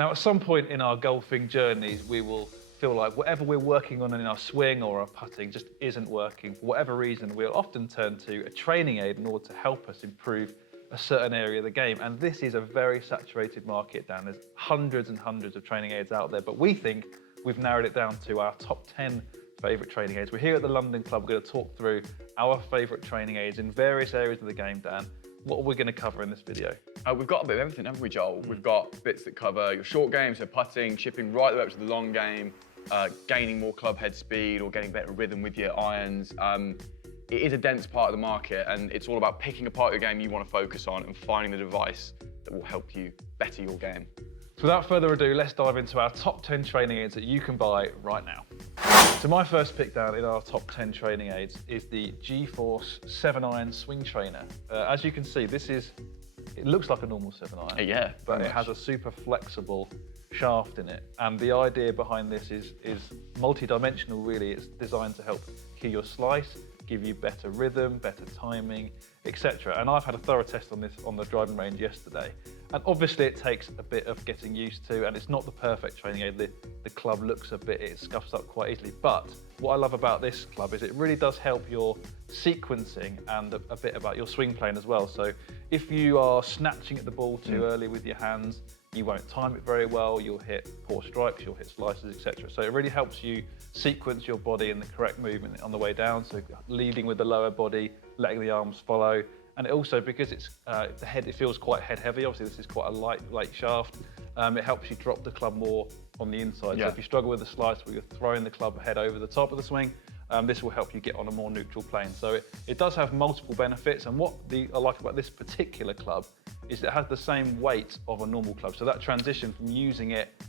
Now, at some point in our golfing journeys, we will feel like whatever we're working on in our swing or our putting just isn't working. For whatever reason, we'll often turn to a training aid in order to help us improve a certain area of the game. And this is a very saturated market, Dan. There's hundreds and hundreds of training aids out there, but we think we've narrowed it down to our top 10 favourite training aids. We're here at the London Club. We're going to talk through our favourite training aids in various areas of the game, Dan. What are we going to cover in this video? We've got a bit of everything, haven't we, Joel? We've got bits that cover your short game, so putting, chipping right the way up to the long game, gaining more club head speed or getting better rhythm with your irons. It is a dense part of the market, and it's all about picking a part of your game you want to focus on and finding the device that will help you better your game. So without further ado, let's dive into our top 10 training aids that you can buy right now. So my first pick down in our top 10 training aids is the GForce 7-iron swing trainer. As you can see, it looks like a normal 7-iron, yeah, but it has a super flexible shaft in it. And the idea behind this is multi-dimensional, really. It's designed to help cue your slice, give you better rhythm, better timing, etc. And I've had a thorough test on this on the driving range yesterday. And obviously it takes a bit of getting used to, and it's not the perfect training aid. The club looks it scuffs up quite easily. But what I love about this club is it really does help your sequencing and a bit about your swing playing as well. So if you are snatching at the ball too early with your hands, you won't time it very well, you'll hit poor strikes, you'll hit slices, etc. So it really helps you sequence your body in the correct movement on the way down, so leading with the lower body, letting the arms follow. And also, because it's the head, it feels quite head heavy. Obviously, this is quite a light shaft. It helps you drop the club more on the inside. Yeah. So if you struggle with the slice where you're throwing the club head over the top of the swing, this will help you get on a more neutral plane. So it does have multiple benefits. And what I like about this particular club is it has the same weight of a normal club. So that transition from using it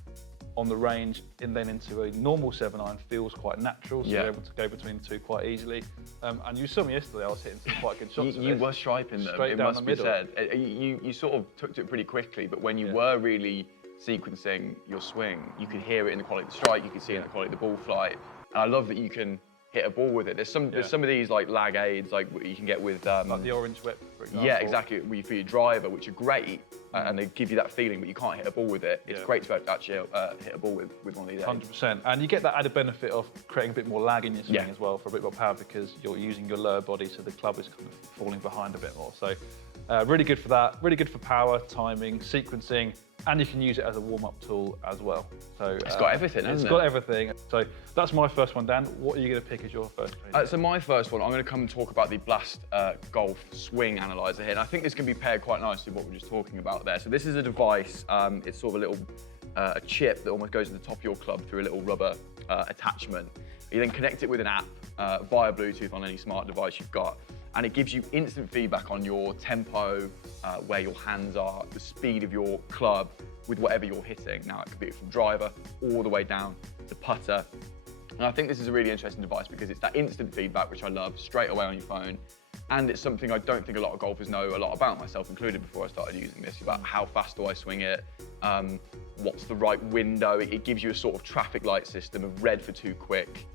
on the range and then into a normal 7-iron feels quite natural, so you're able to go between the two quite easily. And you saw me yesterday, I was hitting some quite good shots. You were striping them, straight it down must the be middle. said. You sort of took to it pretty quickly, but when you were really sequencing your swing, you could hear it in the quality of the strike, you could see it in the quality of the ball flight. And I love that you can hit a ball with it. There's some of these like lag aids like you can get with like the orange whip, for example. Yeah, exactly. For your driver, which are great, and they give you that feeling, but you can't hit a ball with it. It's great to actually hit a ball with one of these aids. 100%. And you get that added benefit of creating a bit more lag in your swing as well, for a bit more power, because you're using your lower body, so the club is kind of falling behind a bit more. So really good for that. Really good for power, timing, sequencing. And you can use it as a warm-up tool as well. So it's got everything, hasn't it? It's got everything. So that's my first one, Dan. What are you going to pick as your first training? So my first one, I'm going to come and talk about the Blast Golf Swing Analyser here. And I think this can be paired quite nicely with what we were just talking about there. So this is a device, it's sort of a little a chip that almost goes to the top of your club through a little rubber attachment. You then connect it with an app via Bluetooth on any smart device you've got. And it gives you instant feedback on your tempo, where your hands are, the speed of your club with whatever you're hitting. Now, it could be from driver all the way down to putter. And I think this is a really interesting device because it's that instant feedback, which I love, straight away on your phone. And it's something I don't think a lot of golfers know a lot about, myself included, before I started using this, about how fast do I swing it, what's the right window. It gives you a sort of traffic light system of red for too quick,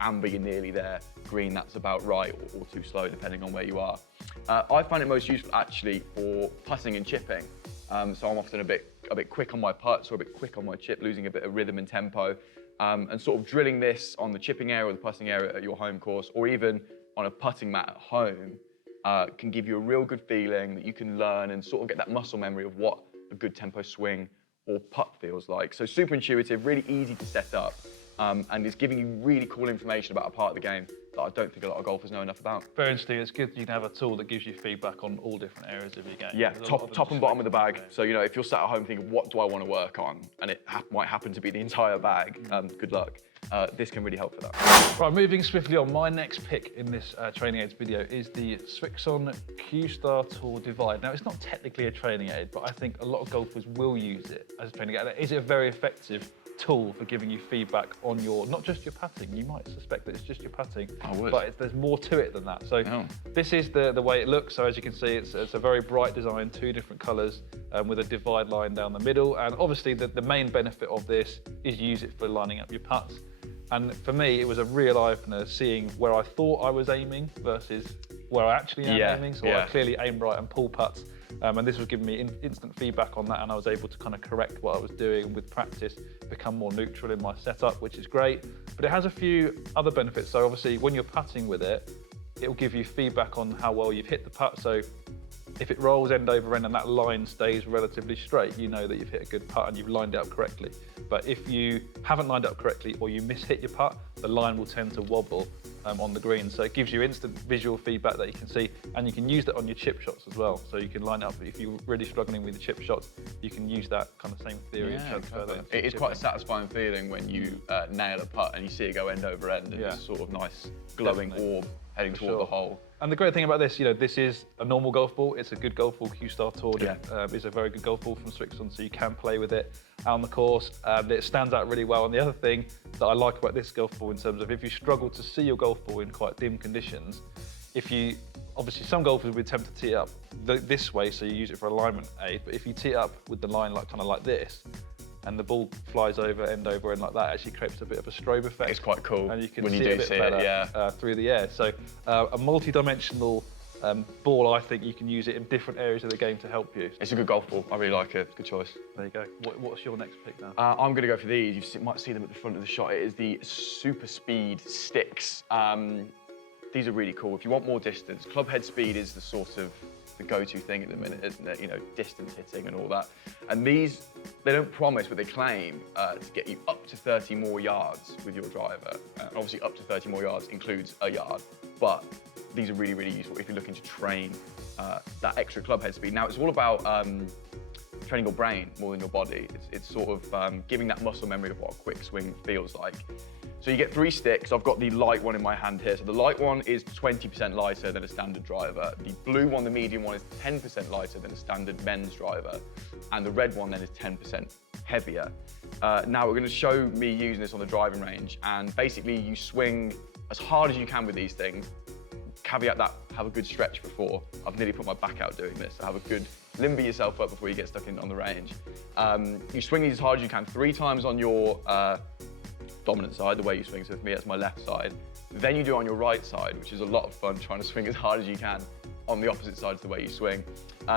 amber, you're nearly there, green, that's about right, or too slow, depending on where you are. I find it most useful actually for putting and chipping. So I'm often a bit quick on my putts or a bit quick on my chip, losing a bit of rhythm and tempo. And sort of drilling this on the chipping area or the putting area at your home course, or even on a putting mat at home, can give you a real good feeling that you can learn and sort of get that muscle memory of what a good tempo swing or putt feels like. So super intuitive, really easy to set up. And it's giving you really cool information about a part of the game that I don't think a lot of golfers know enough about. Very interesting. It's good you can have a tool that gives you feedback on all different areas of your game. Yeah, top and bottom of the bag. So, you know, if you're sat at home thinking, what do I want to work on? And it might happen to be the entire bag, good luck. This can really help for that. Right, moving swiftly on, my next pick in this training aids video is the Srixon Q-Star Tour Divide. Now, it's not technically a training aid, but I think a lot of golfers will use it as a training aid. Is it a very effective tool for giving you feedback on your, not just your putting? You might suspect that it's just your putting, but there's more to it than that. So this is the way it looks. So as you can see, it's a very bright design, two different colors with a divide line down the middle. And obviously the main benefit of this is use it for lining up your putts. And for me, it was a real eye-opener seeing where I thought I was aiming versus where I actually am aiming. So I clearly aim right and pull putts And this was giving me instant feedback on that, and I was able to kind of correct what I was doing with practice, become more neutral in my setup, which is great. But it has a few other benefits. So obviously when you're putting with it, it will give you feedback on how well you've hit the putt. So if it rolls end over end and that line stays relatively straight, you know that you've hit a good putt and you've lined it up correctly. But if you haven't lined it up correctly or you mishit your putt, the line will tend to wobble on the green. So it gives you instant visual feedback that you can see, and you can use that on your chip shots as well. So you can line it up, if you're really struggling with the chip shots, you can use that kind of same theory and transfer that. It is quite a satisfying feeling when you nail a putt and you see it go end over end, and this sort of nice glowing orb heading toward the hole. And the great thing about this, this is a normal golf ball. It's a good golf ball. Q-Star Toured is a very good golf ball from Srixon, so you can play with it out on the course. It stands out really well. And the other thing that I like about this golf ball, in terms of if you struggle to see your golf ball in quite dim conditions, obviously some golfers would attempt to tee it up this way, so you use it for alignment aid. But if you tee it up with the line kind of like this, and the ball flies over end like that, actually creates a bit of a strobe effect. It's quite cool and you can when see you do it a bit see better through the air. So a multi-dimensional ball, I think you can use it in different areas of the game to help you. It's a good golf ball. I really like it. Good choice. There you go. What's your next pick now? I'm going to go for these. You might see them at the front of the shot. It is the SuperSpeed sticks. These are really cool. If you want more distance, club head speed is the sort of the go-to thing at the minute, isn't it? Distance hitting and all that. And these, they don't promise, but they claim to get you up to 30 more yards with your driver. Obviously, up to 30 more yards includes a yard, but these are really, really useful if you're looking to train that extra club head speed. Now, it's all about training your brain more than your body. It's sort of giving that muscle memory of what a quick swing feels like. So you get 3 sticks. I've got the light one in my hand here. So the light one is 20% lighter than a standard driver. The blue one, the medium one, is 10% lighter than a standard men's driver. And the red one then is 10% heavier. Now we're gonna show me using this on the driving range, and basically you swing as hard as you can with these things. Caveat that, have a good stretch before. I've nearly put my back out doing this, so have a good limber yourself up before you get stuck in on the range. You swing these as hard as you can 3 times on your dominant side, the way you swing. So for me, that's my left side. Then you do it on your right side, which is a lot of fun, trying to swing as hard as you can on the opposite side of the way you swing.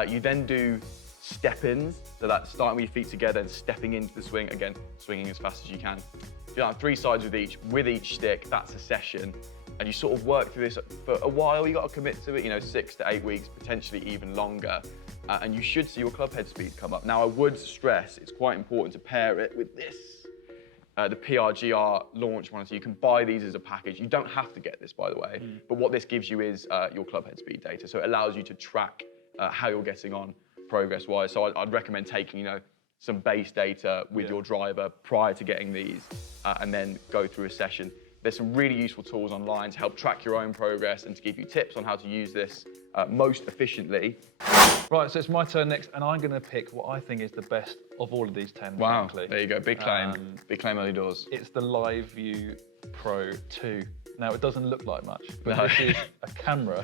You then do step-ins, so that's starting with your feet together and stepping into the swing, again, swinging as fast as you can. You have 3 sides with each stick, that's a session. And you sort of work through this for a while. You got to commit to it, 6 to 8 weeks, potentially even longer. And you should see your club head speed come up. Now, I would stress it's quite important to pair it with this, the PRGR launch one. So you can buy these as a package. You don't have to get this, by the way. But what this gives you is your club head speed data. So it allows you to track how you're getting on progress-wise. So I'd recommend taking, some base data with your driver prior to getting these, and then go through a session. There's some really useful tools online to help track your own progress and to give you tips on how to use this most efficiently. Right, so it's my turn next, and I'm going to pick what I think is the best of all of these 10. Wow, frankly. there you go, big claim. Big claim early doors. It's the Liveview Pro 2. Now, it doesn't look like much, but this is a camera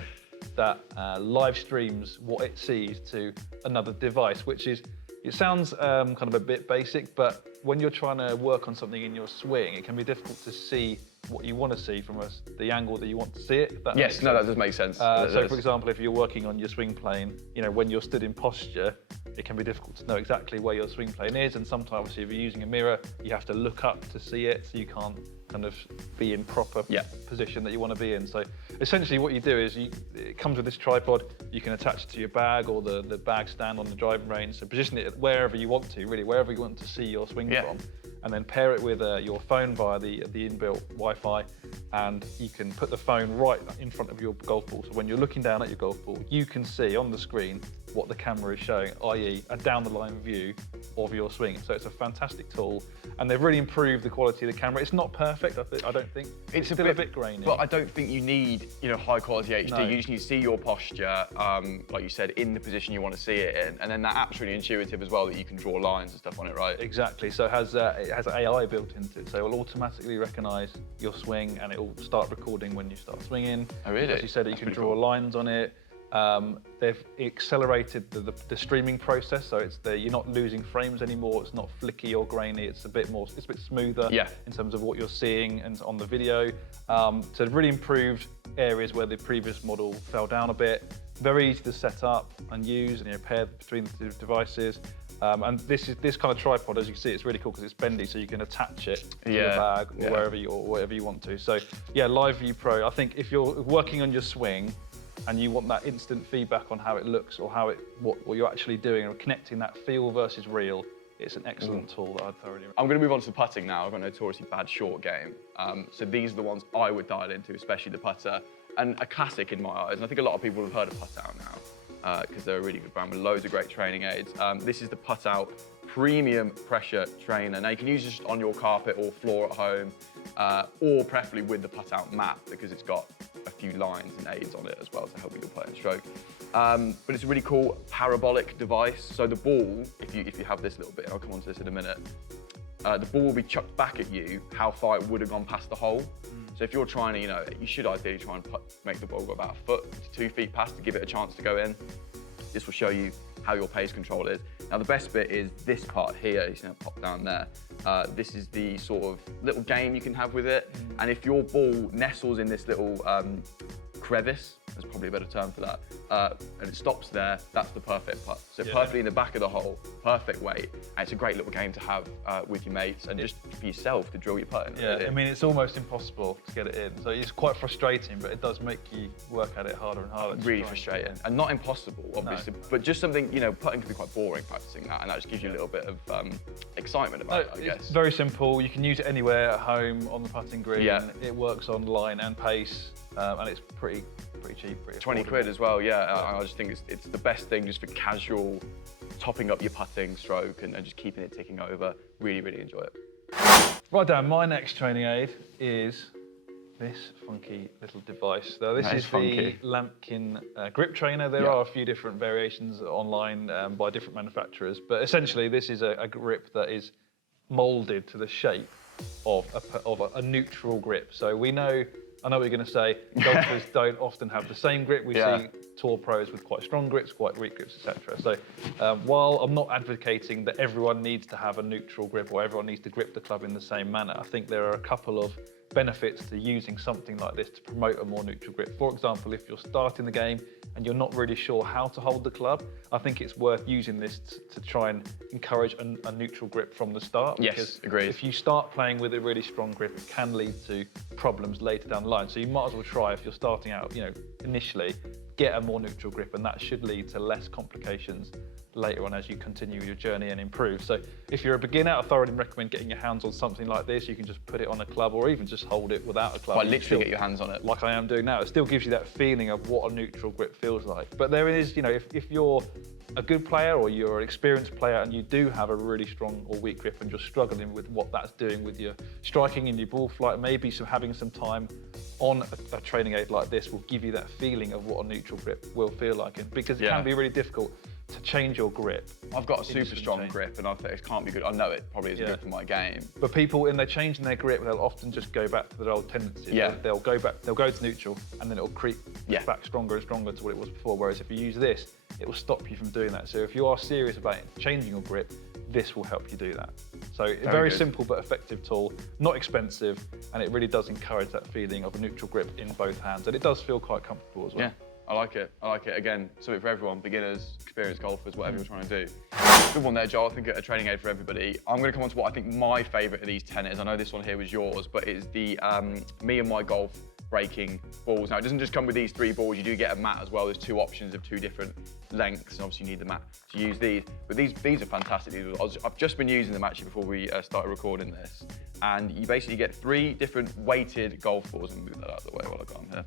that live streams what it sees to another device, which is, it sounds kind of a bit basic, but when you're trying to work on something in your swing, it can be difficult to see what you want to see from the angle that you want to see it. Yes, no, that does make sense. So, for example, if you're working on your swing plane, when you're stood in posture, it can be difficult to know exactly where your swing plane is. And sometimes, obviously, if you're using a mirror, you have to look up to see it, so you can't kind of be in proper position that you want to be in. So essentially what you do is it comes with this tripod. You can attach it to your bag or the bag stand on the driving range. So position it wherever you want to, really, wherever you want to see your swing from. And then pair it with your phone via the inbuilt Wi-Fi, and you can put the phone right in front of your golf ball. So when you're looking down at your golf ball, you can see on the screen what the camera is showing, i.e. a down-the-line view of your swing. So it's a fantastic tool, and they've really improved the quality of the camera. It's not perfect, I don't think. It's still a bit grainy. But I don't think you need, high-quality HD. No. You just need to see your posture, like you said, in the position you want to see it in, and then that app's really intuitive as well, that you can draw lines and stuff on it, right? Exactly. So it has AI built into it, so it will automatically recognise your swing, and it will start recording when you start swinging. Oh, really? As you said, you can draw lines on it. They've accelerated the streaming process, so you're not losing frames anymore. It's not flicky or grainy. It's a bit smoother in terms of what you're seeing and on the video. So it really improved areas where the previous model fell down a bit. very easy to set up and use, and pair between the devices. And this kind of tripod, as you can see, it's really cool because it's bendy, so you can attach it to your bag or wherever you want to. So yeah, Liveview Pro. I think if you're working on your swing and you want that instant feedback on how it looks or what you're actually doing, and connecting that feel versus real, it's an excellent tool that I'd thoroughly recommend. I'm going to move on to putting now. I've got a notoriously bad short game. So these are the ones I would dial into, especially the putter. And a classic in my eyes, and I think a lot of people have heard of PuttOut now, because they're a really good brand with loads of great training aids. This is the PuttOut Premium Pressure Trainer. Now you can use this on your carpet or floor at home, or preferably with the PuttOut mat, because it's got a few lines and aids on it as well to help with your putting stroke. But it's a really cool parabolic device. So the ball, if you have this little bit, and I'll come on to this in a minute, the ball will be chucked back at you how far it would have gone past the hole. So if you're trying to, you should ideally try and make the ball go about 1 foot to 2 feet past to give it a chance to go in. This will show you how your pace control is. Now the best bit is this part here, you see it pop down there. This is the sort of little game you can have with it. And if your ball nestles in this little crevice, there's probably a better term for that, and it stops there, that's the perfect putt. So perfectly in the back of the hole, perfect weight, and it's a great little game to have with your mates and just for yourself to drill your putting. Yeah, I mean, it's almost impossible to get it in, so it's quite frustrating, but it does make you work at it harder and harder. Really frustrating, and not impossible, obviously, but just something, putting can be quite boring practicing that, and that just gives you a little bit of excitement about it, I guess. It's very simple. You can use it anywhere at home, on the putting green. Yeah. It works on line and pace, and it's pretty cheap. 20 quid as well, yeah. I just think it's the best thing just for casual, topping up your putting stroke and just keeping it ticking over. Really, really enjoy it. Right, Dan, my next training aid is this funky little device. So this is the Lamkin grip trainer. There are a few different variations online by different manufacturers, but essentially this is a grip that is molded to the shape of a neutral grip. So I know what you're going to say, golfers don't often have the same grip. We see tour pros with quite strong grips, quite weak grips, etc. So while I'm not advocating that everyone needs to have a neutral grip or everyone needs to grip the club in the same manner, I think there are a couple of benefits to using something like this to promote a more neutral grip. For example, if you're starting the game and you're not really sure how to hold the club, I think it's worth using this to try and encourage a neutral grip from the start. Yes, agreed. If you start playing with a really strong grip, it can lead to problems later down the line. So you might as well try, if you're starting out, initially, get a more neutral grip, and that should lead to less complications later on as you continue your journey and improve. So if you're a beginner, I thoroughly recommend getting your hands on something like this. You can just put it on a club or even just hold it without a club. Like literally get your hands on it. Like I am doing now. It still gives you that feeling of what a neutral grip feels like. But there is, if you're a good player or you're an experienced player and you do have a really strong or weak grip and you're struggling with what that's doing with your striking and your ball flight, maybe having some time on a training aid like this will give you that feeling of what a neutral grip will feel like. Because it can be really difficult to change your grip. I've got a super strong grip and I think it can't be good. I know it probably isn't good for my game. But people, when they're changing their grip, they'll often just go back to their old tendencies. Yeah. They'll go to neutral and then it'll creep back stronger and stronger to what it was before. Whereas if you use this, it will stop you from doing that. So if you are serious about changing your grip, this will help you do that. So a very simple but effective tool, not expensive, and it really does encourage that feeling of a neutral grip in both hands. And it does feel quite comfortable as well. Yeah. I like it. Again, something for everyone, beginners, experienced golfers, whatever you're trying to do. Good one there, Joel. I think a training aid for everybody. I'm going to come on to what I think my favourite of these 10 is. I know this one here was yours, but it's the Me and My Golf breaking balls. Now, it doesn't just come with these 3 balls. You do get a mat as well. There's 2 options of 2 different lengths, and obviously you need the mat to use these. But these are fantastic. I've just been using them actually before we started recording this. And you basically get 3 different weighted golf balls. Let me move that out of the way while I've got them here.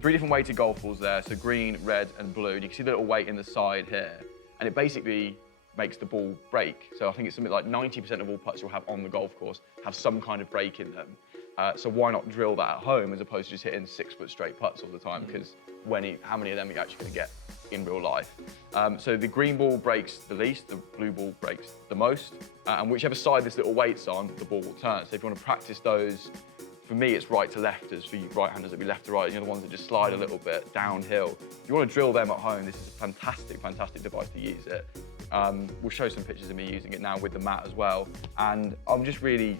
3 different weighted golf balls there, so green, red, and blue. And you can see the little weight in the side here, and it basically makes the ball break. So I think it's something like 90% of all putts you'll have on the golf course have some kind of break in them. So why not drill that at home as opposed to just hitting 6-foot straight putts all the time? Because how many of them are you actually going to get in real life? So the green ball breaks the least, the blue ball breaks the most, and whichever side this little weight's on, the ball will turn. So if you want to practice those, for me, it's right to lefters. For you right-handers, it'll be left to right. You're the ones that just slide a little bit downhill. If you want to drill them at home, this is a fantastic, fantastic device to use it. We'll show some pictures of me using it now with the mat as well. And I'm really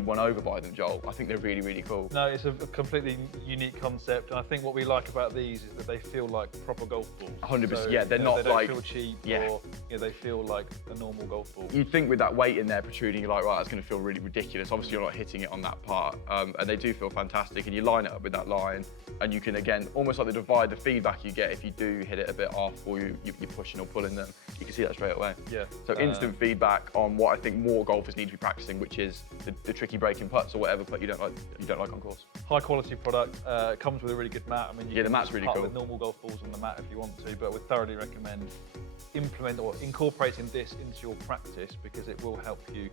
won over by them, Joel. I think they're really, really cool. No, it's a completely unique concept, and I think what we like about these is that they feel like proper golf balls. 100%, So, yeah, they're not they don't like feel cheap, yeah. or they feel like a normal golf ball. You'd think with that weight in there protruding, you're like, right, that's going to feel really ridiculous. Obviously, you're not hitting it on that part, and they do feel fantastic. And you line it up with that line, and you can, again, almost like the feedback you get if you do hit it a bit off or you're pushing or pulling them. You can see that straight away. Yeah. So instant feedback on what I think more golfers need to be practicing, which is the tricky breaking putts or whatever putt you don't like on course. High quality product. It comes with a really good mat. I mean, you the can mat's really putt cool. with normal golf balls on the mat if you want to, but would thoroughly recommend incorporating this into your practice, because it will help you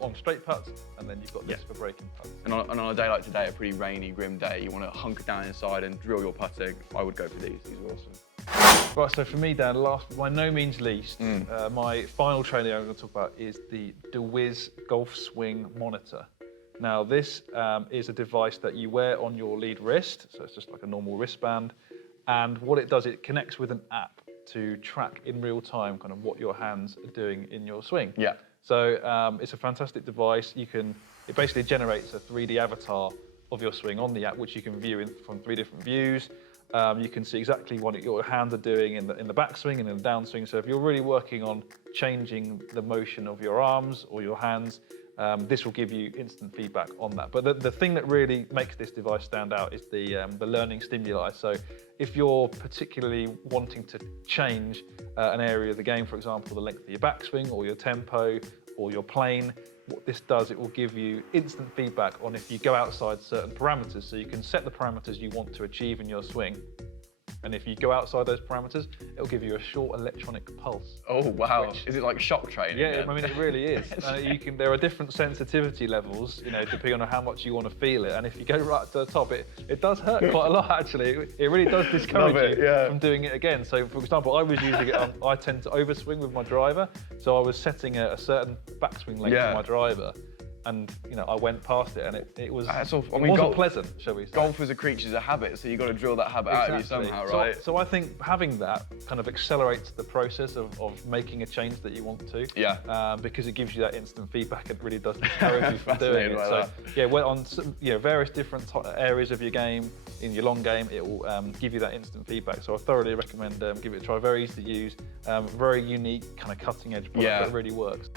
on straight putts, and then you've got this for breaking putts. And on a day like today, a pretty rainy, grim day, you want to hunker down inside and drill your putting, I would go for these. These are awesome. Right, so for me, Dan, last but by no means least, my final training I'm going to talk about is the DeWiz Golf Swing Monitor. Now, this is a device that you wear on your lead wrist, so it's just like a normal wristband, and what it does, it connects with an app to track in real time kind of what your hands are doing in your swing. Yeah. So it's a fantastic device. It basically generates a 3D avatar of your swing on the app, which you can view from 3 different views. You can see exactly what your hands are doing in the backswing and in the downswing. So if you're really working on changing the motion of your arms or your hands, this will give you instant feedback on that. But the thing that really makes this device stand out is the learning stimuli. So if you're particularly wanting to change an area of the game, for example, the length of your backswing or your tempo or your plane, what this does, it will give you instant feedback on if you go outside certain parameters. So you can set the parameters you want to achieve in your swing. And if you go outside those parameters, it'll give you a short electronic pulse. Oh, wow. Is it like shock training? Yeah, I mean, it really is. There are different sensitivity levels, depending on how much you want to feel it. And if you go right to the top, it does hurt quite a lot, actually. It really does discourage you from doing it again. So, for example, I was using it, I tend to overswing with my driver. So I was setting a certain backswing length for my driver. And I went past it, and it wasn't pleasant, shall we say. Golfers are creatures of habit, so you've got to drill that habit out of you somehow, right? So I think having that kind of accelerates the process of making a change that you want to. Yeah. Because it gives you that instant feedback. It really does discourage you from doing it. So yeah, we're on various different areas of your game. In your long game, it will give you that instant feedback. So I thoroughly recommend give it a try. Very easy to use, very unique, kind of cutting edge product that really works.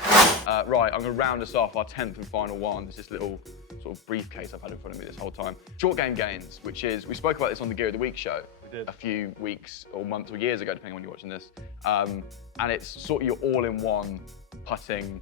Right, I'm going to round us off. Our 10th and final one. There's this little sort of briefcase I've had in front of me this whole time. Short game gains, which is, we spoke about this on the Gear of the Week show a few weeks or months or years ago, depending on when you're watching this. And it's sort of your all-in-one putting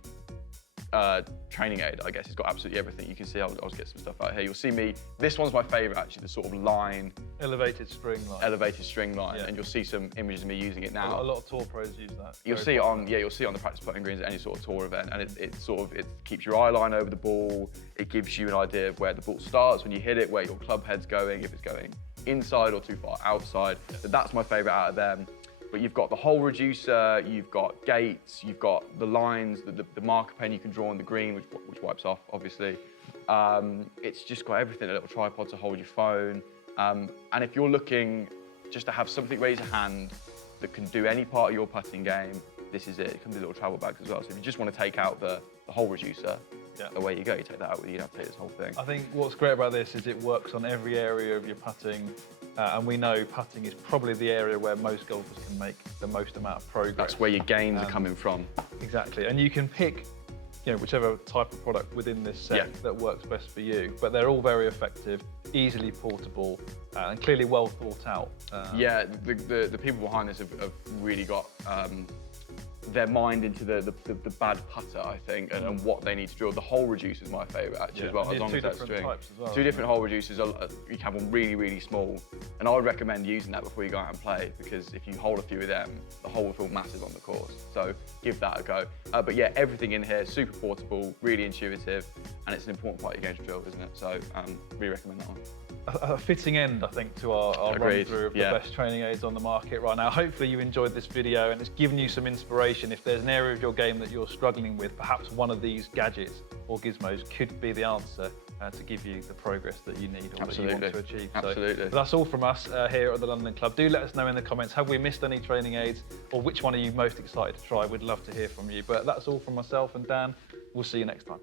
training aid, I guess. It's got absolutely everything. You can see, I'll just get some stuff out here. You'll see me, this one's my favorite actually, the sort of line. Elevated string line. And you'll see some images of me using it now. A lot of tour pros use that. You'll see it on the practice putting greens at any sort of tour event, and it keeps your eye line over the ball. It gives you an idea of where the ball starts when you hit it, where your club head's going, if it's going inside or too far outside. So that's my favorite out of them. But you've got the hole reducer, you've got gates, you've got the lines, the marker pen you can draw on the green, which wipes off, obviously. It's just got everything, a little tripod to hold your phone. And if you're looking just to have something raise a hand that can do any part of your putting game, this is it. It comes with little travel bags as well. So if you just want to take out the hole reducer, away you go. You take that out with you, you don't have to take this whole thing. I think what's great about this is it works on every area of your putting. And we know putting is probably the area where most golfers can make the most amount of progress. That's where your gains are coming from. Exactly. And you can pick whichever type of product within this set that works best for you. But they're all very effective, easily portable, and clearly well thought out. The people behind this have really got their mind into the bad putter, I think, and what they need to drill. The hole reducer is my favourite actually as well, as long as that's string. Two different hole reducers. You can have one really, really small, and I would recommend using that before you go out and play, because if you hold a few of them, the hole will feel massive on the course. So give that a go. But yeah, everything in here, super portable, really intuitive, and it's an important part of your game to drill, isn't it? So really recommend that one. A fitting end, I think, to our run through of the best training aids on the market right now. Hopefully you enjoyed this video and it's given you some inspiration. If there's an area of your game that you're struggling with, perhaps one of these gadgets or gizmos could be the answer to give you the progress that you need or that you Absolutely. want to achieve. Absolutely. So that's all from us here at the London Club. Do let us know in the comments, have we missed any training aids, or which one are you most excited to try? We'd love to hear from you. But that's all from myself and Dan. We'll see you next time.